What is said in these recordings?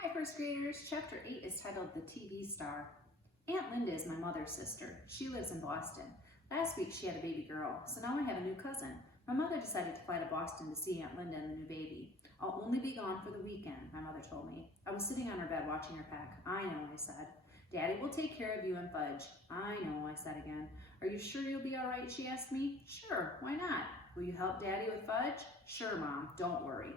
Hi, first graders. Chapter 8 is titled The TV Star. Aunt Linda is my mother's sister. She lives in Boston. Last week she had a baby girl, so now I have a new cousin. My mother decided to fly to Boston to see Aunt Linda and the new baby. I'll only be gone for the weekend, my mother told me. I was sitting on her bed watching her pack. I know, I said. Daddy will take care of you and Fudge. I know, I said again. Are you sure you'll be all right, she asked me. Sure, why not? Will you help Daddy with Fudge? Sure, Mom, don't worry.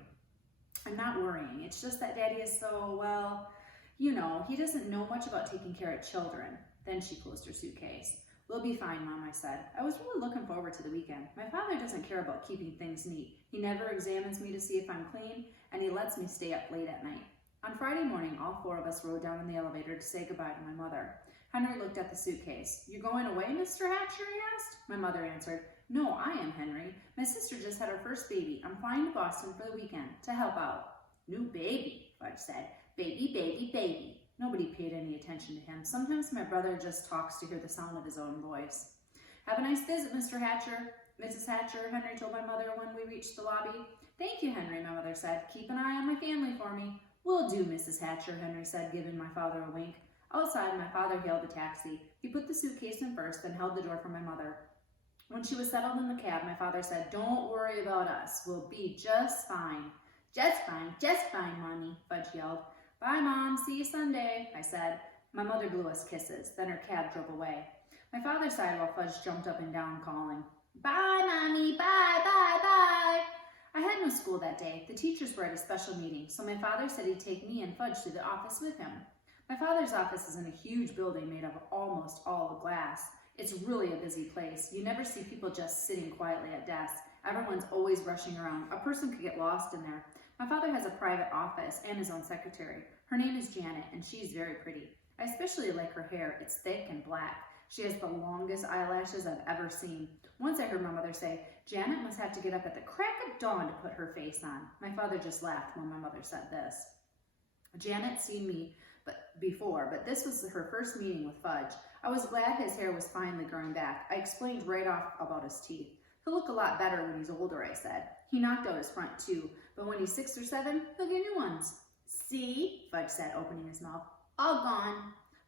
I'm not worrying. It's just that Daddy is so, well, he doesn't know much about taking care of children. Then she closed her suitcase. We'll be fine, Mom, I said. I was really looking forward to the weekend. My father doesn't care about keeping things neat. He never examines me to see if I'm clean, and he lets me stay up late at night. On Friday morning, all four of us rode down in the elevator to say goodbye to my mother. Henry looked at the suitcase. You going away, Mr. Hatcher, he asked. My mother answered, No, I am, Henry. My sister just had her first baby. I'm flying to Boston for the weekend to help out. New baby, Fudge said. Baby, baby, baby. Nobody paid any attention to him. Sometimes my brother just talks to hear the sound of his own voice. Have a nice visit, Mr. Hatcher. Mrs. Hatcher, Henry told my mother when we reached the lobby. Thank you, Henry, my mother said. Keep an eye on my family for me. Will do, Mrs. Hatcher, Henry said, giving my father a wink. Outside, my father hailed a taxi. He put the suitcase in first, then held the door for my mother. When she was settled in the cab, my father said, Don't worry about us. We'll be just fine. Just fine, Mommy, Fudge yelled. Bye, Mom. See you Sunday, I said. My mother blew us kisses. Then her cab drove away. My father sighed while Fudge jumped up and down, calling, Bye, Mommy. Bye, bye, bye. I had no school that day. The teachers were at a special meeting, so my father said he'd take me and Fudge to the office with him. My father's office is in a huge building made of almost all glass. It's really a busy place. You never see people just sitting quietly at desks. Everyone's always rushing around. A person could get lost in there. My father has a private office and his own secretary. Her name is Janet, and she's very pretty. I especially like her hair. It's thick and black. She has the longest eyelashes I've ever seen. Once I heard my mother say, Janet must have to get up at the crack of dawn to put her face on. My father just laughed when my mother said this. Janet'd seen me before, but this was her first meeting with Fudge. I was glad his hair was finally growing back. I explained right off about his teeth. He'll look a lot better when he's older, I said. He knocked out his front too, but when he's 6 or 7, he'll get new ones. See, Fudge said, opening his mouth. All gone.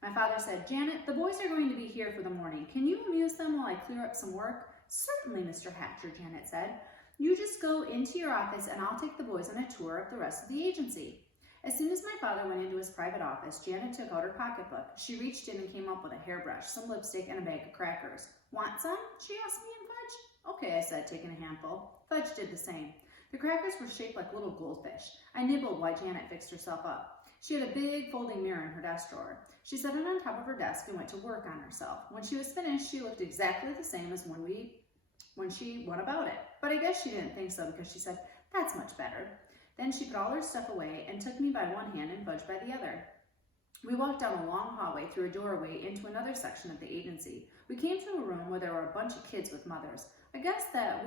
My father said, Janet, the boys are going to be here for the morning. Can you amuse them while I clear up some work? Certainly, Mr. Hatcher, Janet said. You just go into your office and I'll take the boys on a tour of the rest of the agency. As soon as my father went into his private office, Janet took out her pocketbook. She reached in and came up with a hairbrush, some lipstick, and a bag of crackers. Want some? She asked me and Fudge. Okay, I said, taking a handful. Fudge did the same. The crackers were shaped like little goldfish. I nibbled while Janet fixed herself up. She had a big folding mirror in her desk drawer. She set it on top of her desk and went to work on herself. When she was finished, she looked exactly the same as when she went about it. But I guess she didn't think so because she said, That's much better. Then she put all her stuff away and took me by one hand and Fudge by the other. We walked down a long hallway through a doorway into another section of the agency. We came to a room where there were a bunch of kids with mothers. I guess that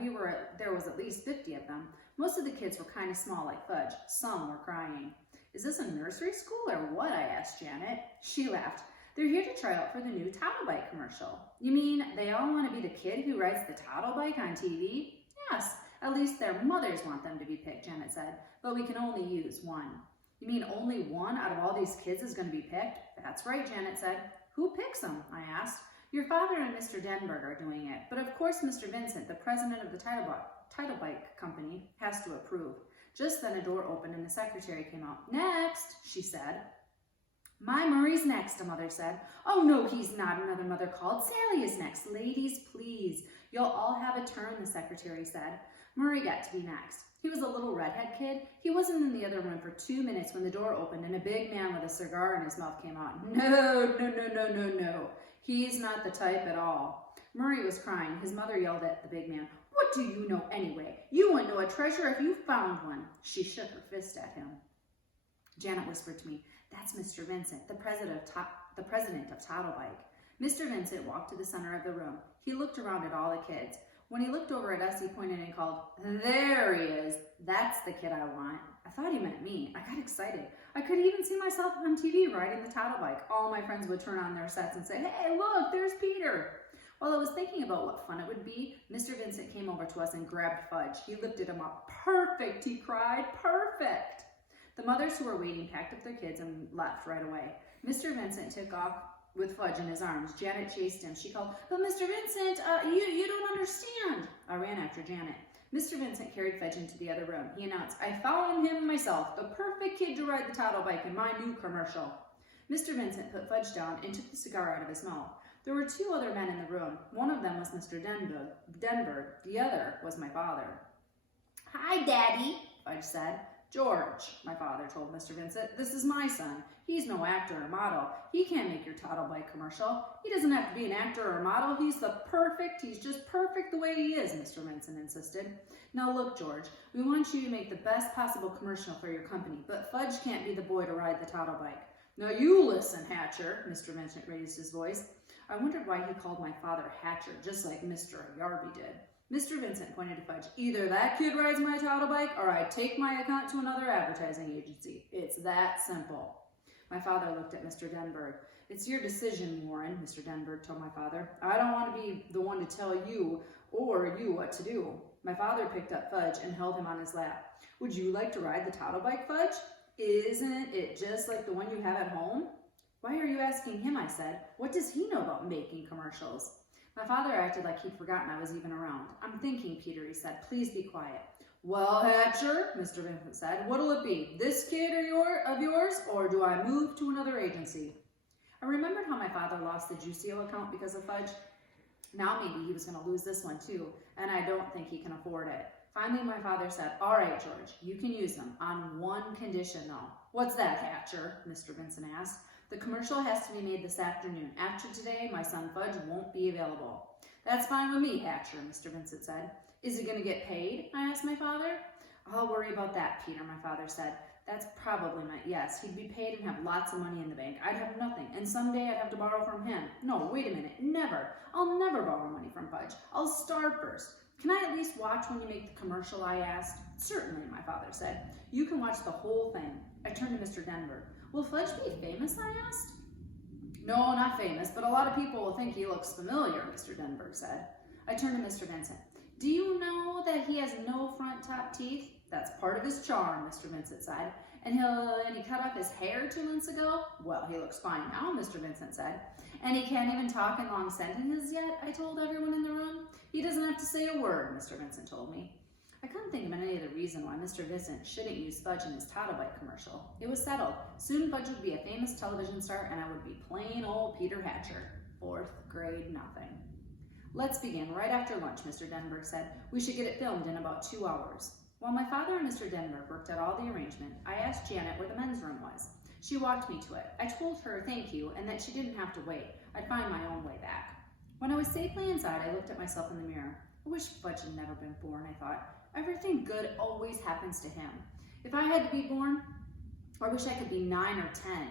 there was at least 50 of them. Most of the kids were kind of small like Fudge. Some were crying. Is this a nursery school or what? I asked Janet. She laughed. They're here to try out for the new Toddle Bike commercial. You mean they all want to be the kid who rides the Toddle Bike on TV? Yes, at least their mothers want them to be picked, Janet said. But we can only use one. You mean only one out of all these kids is going to be picked? That's right, Janet said. Who picks them? I asked. Your father and Mr. Denberg are doing it, but of course Mr. Vincent, the president of the Title Bike company, has to approve. Just then a door opened and the secretary came out. Next, she said. My Murray's next, a mother said. Oh no, he's not, another mother called. Sally is next. Ladies, please. You'll all have a turn, the secretary said. Murray got to be next. He was a little redhead kid. He wasn't in the other room for 2 minutes when the door opened and a big man with a cigar in his mouth came out. No. He's not the type at all. Murray was crying. His mother yelled at the big man. What do you know anyway? You wouldn't know a treasure if you found one. She shook her fist at him. Janet whispered to me, That's Mr. Vincent, the president of Toddle Bike. Mr. Vincent walked to the center of the room. He looked around at all the kids. When he looked over at us, he pointed and called, There he is. That's the kid I want. I thought he meant me. I got excited. I could even see myself on TV riding the Toddle Bike. All my friends would turn on their sets and say, Hey, look, there's Peter. While I was thinking about what fun it would be, Mr. Vincent came over to us and grabbed Fudge. He lifted him up. Perfect, he cried. Perfect. The mothers who were waiting packed up their kids and left right away. Mr. Vincent took off with Fudge in his arms. Janet chased him. She called, "But Mr. Vincent, you don't understand." I ran after Janet. Mr. Vincent carried Fudge into the other room. He announced, "I found him myself, the perfect kid to ride the toddle bike in my new commercial." Mr. Vincent put Fudge down and took the cigar out of his mouth. There were two other men in the room. One of them was Mr. Denberg. The other was my father. "Hi, Daddy," Fudge said. "George," my father told Mr. Vincent, "this is my son. He's no actor or model. He can't make your toddle bike commercial. He doesn't have to be an actor or a model. He's just perfect the way he is," Mr. Vincent insisted. "Now look, George, we want you to make the best possible commercial for your company, but Fudge can't be the boy to ride the toddle bike." "Now you listen, Hatcher," Mr. Vincent raised his voice. I wondered why he called my father Hatcher, just like Mr. Yarby did. Mr. Vincent pointed to Fudge. "Either that kid rides my toddle bike or I take my account to another advertising agency. It's that simple." My father looked at Mr. Denberg. "It's your decision, Warren," Mr. Denberg told my father. "I don't want to be the one to tell you what to do." My father picked up Fudge and held him on his lap. "Would you like to ride the toddle bike, Fudge? Isn't it just like the one you have at home?" "Why are you asking him?" I said. "What does he know about making commercials?" My father acted like he'd forgotten I was even around. "I'm thinking, Peter," he said. "Please be quiet." "Well, Hatcher," Mr. Vincent said, "what'll it be? This kid of yours, or do I move to another agency?" I remembered how my father lost the Juicio account because of Fudge. Now maybe he was going to lose this one too, and I don't think he can afford it. Finally, my father said, "All right, George, you can use them, on one condition though." "What's that, Hatcher?" Mr. Vincent asked. "The commercial has to be made this afternoon. After today, my son Fudge won't be available." "That's fine with me, Hatcher," Mr. Vincent said. "Is he going to get paid?" I asked my father. "I'll worry about that, Peter," my father said. That's probably my yes. He'd be paid and have lots of money in the bank. I'd have nothing, and someday I'd have to borrow from him. No, wait a minute, never. I'll never borrow money from Fudge. I'll starve first. "Can I at least watch when you make the commercial?" I asked. "Certainly," my father said. "You can watch the whole thing." I turned to Mr. Denberg. "Will Fudge be famous?" I asked. "No, not famous, but a lot of people will think he looks familiar," Mr. Denberg said. I turned to Mr. Vincent. "Do you know that he has no front top teeth?" "That's part of his charm," Mr. Vincent said. And he cut off his hair 2 months ago?" "Well, he looks fine now," Mr. Vincent said. "And he can't even talk in long sentences yet?" I told everyone in the room. "He doesn't have to say a word," Mr. Vincent told me. I couldn't think of any other reason why Mr. Vincent shouldn't use Fudge in his toddle bike commercial. It was settled. Soon Fudge would be a famous television star, and I would be plain old Peter Hatcher. 4th grade nothing. "Let's begin right after lunch," Mr. Denberg said. "We should get it filmed in about 2 hours." While my father and Mr. Denberg worked out all the arrangement, I asked Janet where the men's room was. She walked me to it. I told her thank you and that she didn't have to wait. I'd find my own way back. When I was safely inside, I looked at myself in the mirror. I wish Fudge had never been born, I thought. Everything good always happens to him. If I had to be born, I wish I could be 9 or 10,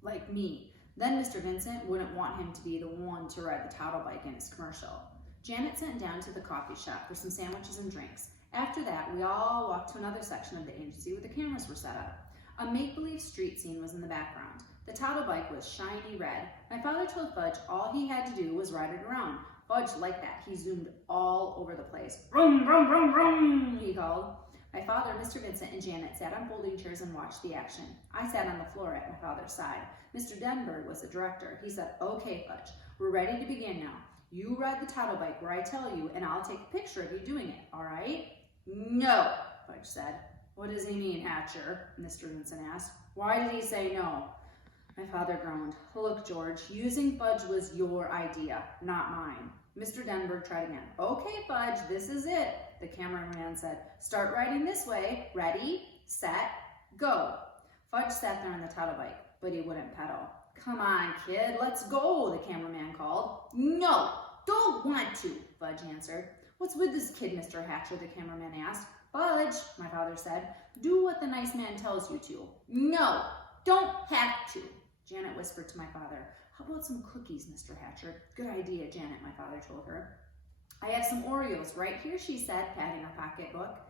like me. Then Mr. Vincent wouldn't want him to be the one to ride the toddle bike in his commercial. Janet sent down to the coffee shop for some sandwiches and drinks. After that, we all walked to another section of the agency where the cameras were set up. A make-believe street scene was in the background. The toddle bike was shiny red. My father told Fudge all he had to do was ride it around. Fudge liked that. He zoomed all over the place. "Vroom, vroom, vroom, vroom," he called. My father, Mr. Vincent, and Janet sat on folding chairs and watched the action. I sat on the floor at my father's side. Mr. Denberg was the director. He said, "Okay, Fudge, we're ready to begin now. You ride the toddle bike where I tell you, and I'll take a picture of you doing it, all right?" "No," Fudge said. "What does he mean, Hatcher?" Mr. Vincent asked. "Why did he say no?" My father groaned. "Look, George, using Fudge was your idea, not mine." Mr. Denberg tried again. "Okay, Fudge, this is it." The cameraman said, "Start riding this way. Ready, set, go." Fudge sat there on the toddle bike, but he wouldn't pedal. "Come on, kid, let's go," the cameraman called. "No, don't want to," Fudge answered. "What's with this kid, Mr. Hatcher?" the cameraman asked. "Fudge," my father said, "do what the nice man tells you to." "No, don't have to," Janet whispered to my father. "How about some cookies, Mr. Hatcher?" "Good idea, Janet," my father told her. "I have some Oreos right here," she said, patting her pocketbook.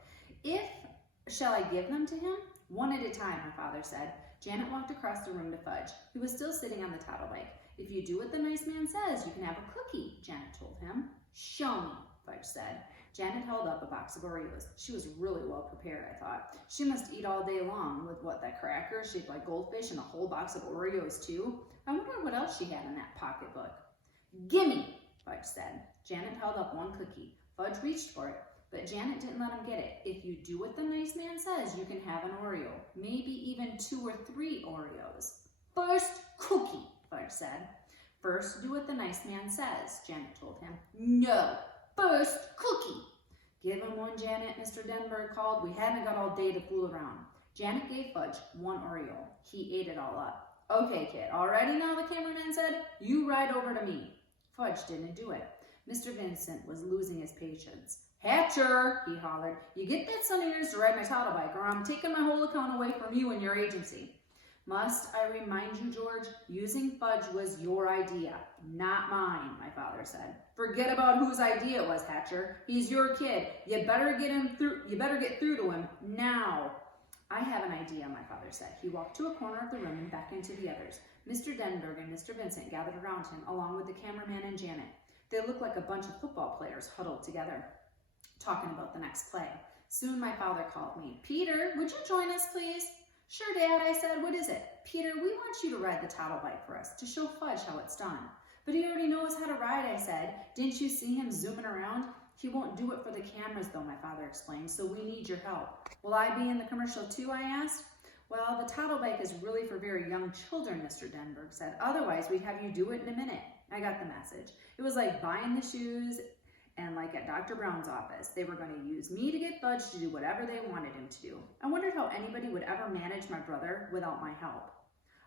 Shall I give them to him?" "One at a time," my father said. Janet walked across the room to Fudge, who was still sitting on the toddle bike. "If you do what the nice man says, you can have a cookie," Janet told him. "Show me," Fudge said. Janet held up a box of Oreos. She was really well prepared, I thought. She must eat all day long with that cracker shaped like goldfish and a whole box of Oreos too. I wonder what else she had in that pocketbook. Gimme, Fudge said. Janet held up one cookie. Fudge reached for it, but Janet didn't let him get it. If you do what the nice man says, you can have an Oreo. Maybe even 2 or 3 Oreos. First cookie, Fudge said. First, do what the nice man says, Janet told him. No, first cookie. Give him one, Janet, Mr. Denberg called. We haven't got all day to fool around. Janet gave Fudge one Oreo. He ate it all up. Okay, kid, all ready now, the cameraman said. You ride over to me. Fudge didn't do it. Mr. Vincent was losing his patience. Hatcher, he hollered. You get that son of yours to ride my toddle bike, or I'm taking my whole account away from you and your agency. Must I remind you, George, using Fudge was your idea, not mine, my father said. Forget about whose idea it was, Hatcher. He's your kid. You better get through to him now. I have an idea, my father said. He walked to a corner of the room and beckoned to the others. Mr. Denberg and Mr. Vincent gathered around him, along with the cameraman and Janet. They looked like a bunch of football players huddled together, talking about the next play. Soon my father called me. Peter, would you join us, please? Sure, Dad, I said. What is it? Peter, we want you to ride the toddle bike for us, to show Fudge how it's done. But he already knows how to ride, I said. Didn't you see him zooming around? He won't do it for the cameras, though, my father explained, so we need your help. Will I be in the commercial, too, I asked. Well, the toddle bike is really for very young children, Mr. Denberg said. Otherwise, we'd have you do it in a minute. I got the message. It was like buying the shoes, and like at Dr. Brown's office, they were going to use me to get Fudge to do whatever they wanted him to do. I wondered how anybody would ever manage my brother without my help.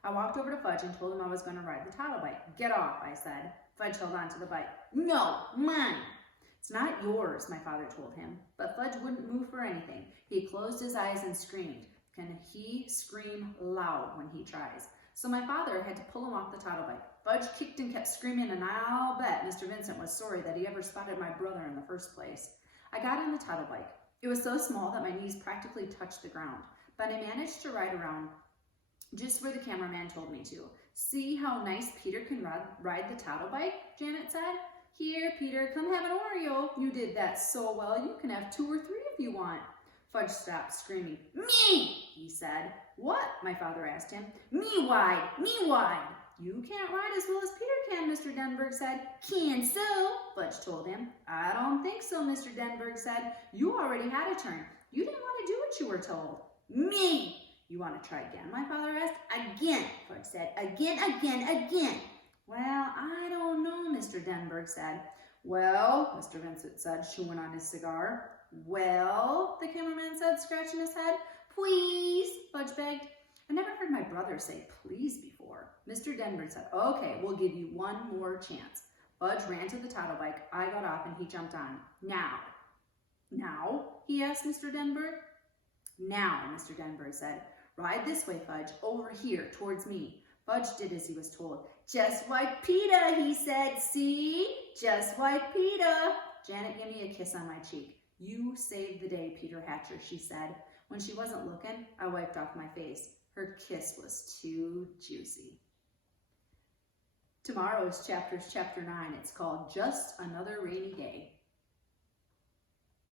I walked over to Fudge and told him I was going to ride the toddle bike. Get off, I said. Fudge held on to the bike. No, mine. It's not yours, my father told him. But Fudge wouldn't move for anything. He closed his eyes and screamed. Can he scream loud when he tries? So my father had to pull him off the toddle bike. Fudge kicked and kept screaming, and I'll bet Mr. Vincent was sorry that he ever spotted my brother in the first place. I got on the toddle bike. It was so small that my knees practically touched the ground, but I managed to ride around just where the cameraman told me to. See how nice Peter can ride the toddle bike, Janet said. Here, Peter, come have an Oreo. You did that so well, you can have 2 or 3 if you want. Fudge stopped screaming. Me, he said. What? My father asked him. Me wide, me wide. You can't ride as well as Peter can, Mr. Denberg said. Can so, Fudge told him. I don't think so, Mr. Denberg said. You already had a turn. You didn't want to do what you were told. Me. You want to try again, my father asked. Again, Fudge said. Again. Well, I don't know, Mr. Denberg said. Well, Mr. Vincent said, chewing on his cigar. Well, the cameraman said, scratching his head. Please, Fudge begged. I never heard my brother say please before. Mr. Denberg said, okay, we'll give you one more chance. Fudge ran to the toddle bike. I got off and he jumped on. Now, he asked Mr. Denberg. Now, Mr. Denberg said, ride this way, Fudge, over here towards me. Fudge did as he was told. Just like Peter, he said. See? Just like Peter. Janet gave me a kiss on my cheek. You saved the day, Peter Hatcher, she said. When she wasn't looking, I wiped off my face. Her kiss was too juicy. Tomorrow is chapter 9. It's called Just Another Rainy Day.